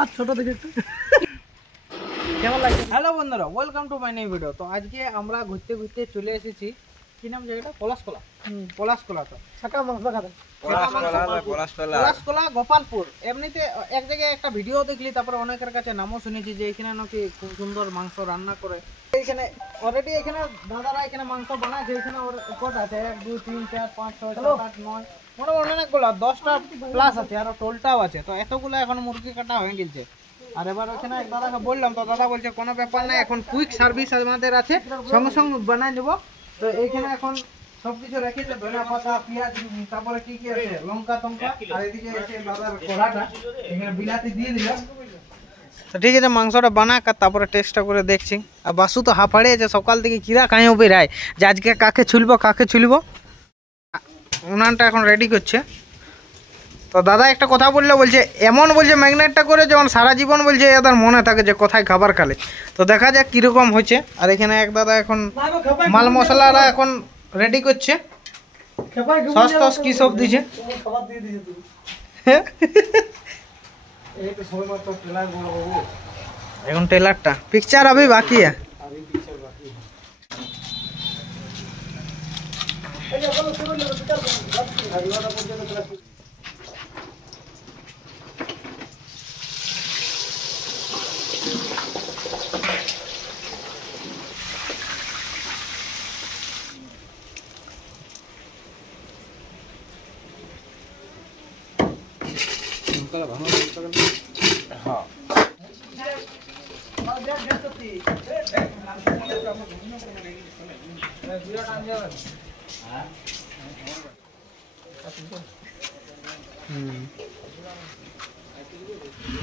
বাদ ছোট দেখে একটু কেমন লাগছে? হ্যালো বন্ধুরা, welcome to my new video. তো আজকে আমরা ঘুরতে ঘুরতে চলে এসেছি, কি নাম জায়গাটা? পলাশকোলা। পলাশকোলা তো ছাকা মাংস খাতে পলাশকোলা গোপালপুর। এমনিতে এক জায়গায় একটা ভিডিও দেখলি, তারপরে অনেকের কাছে নামও শুনেছি যে এখানে নাকি খুব সুন্দর মাংস রান্না করে। এইখানে অলরেডি এখানে দাদারা এখানে মাংস বানায়। এখানে কটা আছে? 1 2 3 4 5 6 7 8 9 মোটামুটি অনেকগুলো, 10টা প্লাস আছে, আর টোলটাও আছে। তো এতগুলো এখন মুরগি কাটা হয়ে গেছে। আর এবার ওখানে এক দাদাকে বললাম, তো দাদা বলছে কোনো ব্যাপার না, এখন কুইক সার্ভিস আমাদের আছে, সঙ্গে সঙ্গে বানাই দেবো। তো এইখানে এখন সবকিছু রেখেছে, ধনিয়া পাতা, পেঁয়াজ, তারপরে কি কি আছে, লঙ্কা টঙ্কা, আর এদিকে এসে দাদার কড়াটা এখানে বিলাতি দিয়ে দিলাম। তো ঠিক আছে, মাংসটা বানাক আর তারপরে টেস্টটা করে দেখছি। আর বাসু তো হাঁপাড়ে আছে সকাল থেকে, কিরা খাইও বেরায় যে আজকে কাকে ছুলবো। উনানটা এখন রেডি করছে। তো দাদা একটা কথা বলছে এমন বলছে ম্যাগনেটটা করে যেমন সারা জীবন বলছে এদের মনে থাকে যে কোথায় খাবার খালে। তো দেখা যাক কিরকম হয়েছে। আর এখানে এক দাদা এখন মাল মশলারা এখন রেডি করছে, সস টস কি সব দিছে। এখন টেলারটা পিকচার अभी बाकी है।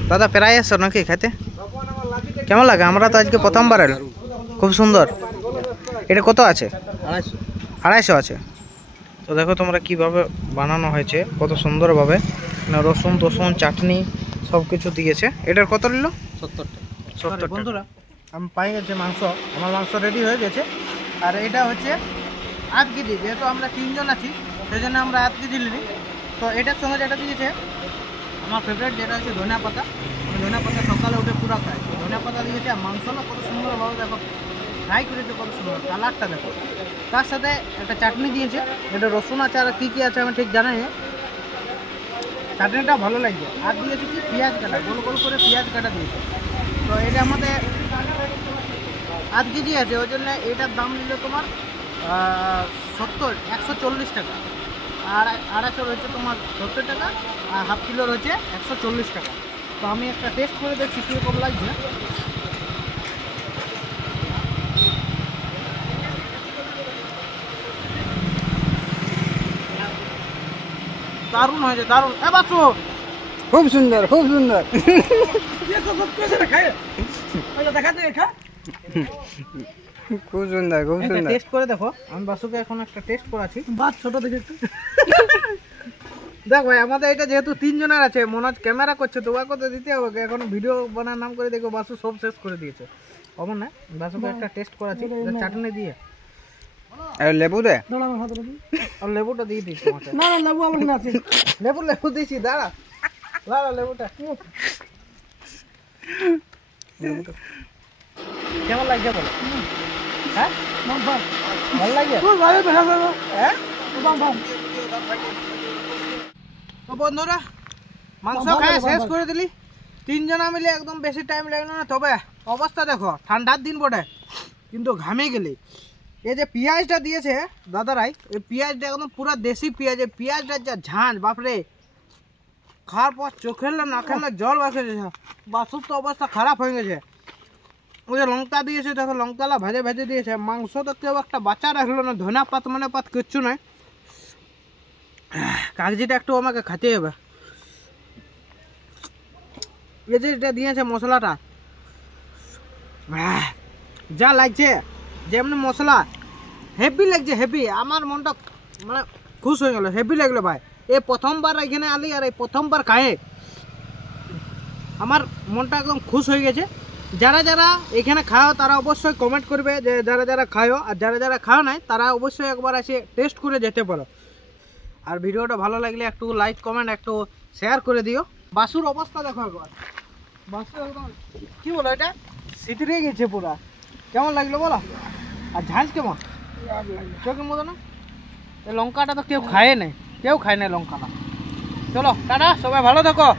দাদা প্রায় আসছো নাকি খেতে? কেমন লাগে? আমরা তো আজকে প্রথমবার এলাম। খুব সুন্দর। এটা কত আছে? 250 আছে। তো দেখো তোমরা কিভাবে বানানো হয়েছে, কত সুন্দরভাবে। রসুন টসুন চাটনি সব কিছু দিয়েছে। এটার কত নিল? 70 টাকা। বন্ধুরা আমি পাই গেছে মাংস, আমার মাংস রেডি হয়ে গেছে। আর এটা হচ্ছে 8 কেজি, যেহেতু আমরা 3 জন আছি সেই জন্য আমরা 8 কেজি নিই। তো এটার সঙ্গে যেটা দিয়েছে আমার ফেভারিট, যেটা হচ্ছে ধনিয়া পাতা। ধনিয়া পাতা সকালে উঠে পুরো খাই। ধনিয়া পাতা দিয়েছে, আর মাংসটা কত সুন্দরভাবে দেখো ফ্রাই করেছে, কত সুন্দর কালারটা দেখো। তার সাথে একটা চাটনি দিয়েছে, এটা রসুন আছে আর কী কী আছে আমি ঠিক জানি না। চাটনিটা ভালো লাগছে। আর দিয়েছে কি পেঁয়াজ কাটা, গোল গোল করে পেঁয়াজ কাটা দিয়েছে। তো এটা আমাদের 8 কেজি আছে, ওই জন্য এটার দাম নিল তোমার 140 টাকা। আর 250 রয়েছে তোমার 70 টাকা, আর হাফ কিলো রয়েছে 140 টাকা। তো আমি একটা টেস্ট করে দেখছি কীরকম লাগছে। দারুণ হয়েছে, দারুণ। এ বাসু খুব সুন্দর, খুব সুন্দর। খুব সুন্দর, খুব সুন্দর। টেস্ট করে দেখো। আমি বাসুকে এখন একটা টেস্ট করাচ্ছি। বাদ ছোট দেখে একটু দেখ ভাই, আমাদের এটা যেহেতু 3 জনের আছে, মনোজ ক্যামেরা করছে তো ওকে তো দিতে হবে। এখন ভিডিও বানার নাম করে দেখো বাসু সব শেষ করে দিয়েছে। অমন না, বাসুকে একটা টেস্ট করাচ্ছি চাটনি দিয়ে। আর লেবু দে, আর লেবুটা দিয়ে দিচ্ছি। না না, লেবু আমার না আছে। লেবু দিয়েছি, দাঁড়া লেবুটা। কেমন লাগছে বলো? হ্যাঁ ভালো লাগছে। হ্যাঁ তো বন্ধুরা মাংস খায় শেষ করে দিলি 3 জনা মিলে, একদম বেশি টাইম লাগলো না। তবে অবস্থা দেখো, ঠান্ডার দিন বটে কিন্তু ঘামে গেলি। এই যে পেঁয়াজটা দিয়েছে দাদারাই, এই পেঁয়াজটা একদম পুরো দেশি পেঁয়াজ। এই পেঁয়াজটার যা ঝাঁঝ, বাপরে খাওয়ার পর চোখের না খেলে জল বাসেছে। বাসুর তো অবস্থা খারাপ হয়ে গেছে। ওই যে লঙ্কা দিয়েছে দেখো, লঙ্কালা ভেজে দিয়েছে। মাংস তো কেউ একটা বাচ্চা রাখলো না, ধনিয়া পাত মানে পাত কিচ্ছু নয়। কাগজিটা একটু আমাকে খেতে হবে। এই যে এটা দিয়েছে মশলাটা, যা লাগছে যেমনি মশলা, হেভি লাগছে, হেভি। আমার মনটা মানে খুশ হয়ে গেল, হেভি লাগলো ভাই। এই প্রথমবার এখানে আলি আর এই প্রথমবার খায়ে আমার মনটা একদম খুশ হয়ে গেছে। যারা যারা এখানে খাও তারা অবশ্যই কমেন্ট করবে যে যারা যারা খাও, আর যারা যারা খাও নাই তারা অবশ্যই একবার এসে টেস্ট করে যেতে পারো। আর ভিডিওটা ভালো লাগলে একটু লাইক কমেন্ট একটু শেয়ার করে দিও। বাসুর অবস্থা দেখো একবার, মাংস একদম কি বলো এটা সিতরে গেছে পুরা। কেমন লাগলো বলো? আর ঝাঁঝ কেমন? চোখের মতো না? এই লঙ্কাটা তো কেউ খায় নাই লঙ্কাটা। চলো টাটা, সবাই ভালো থাকো।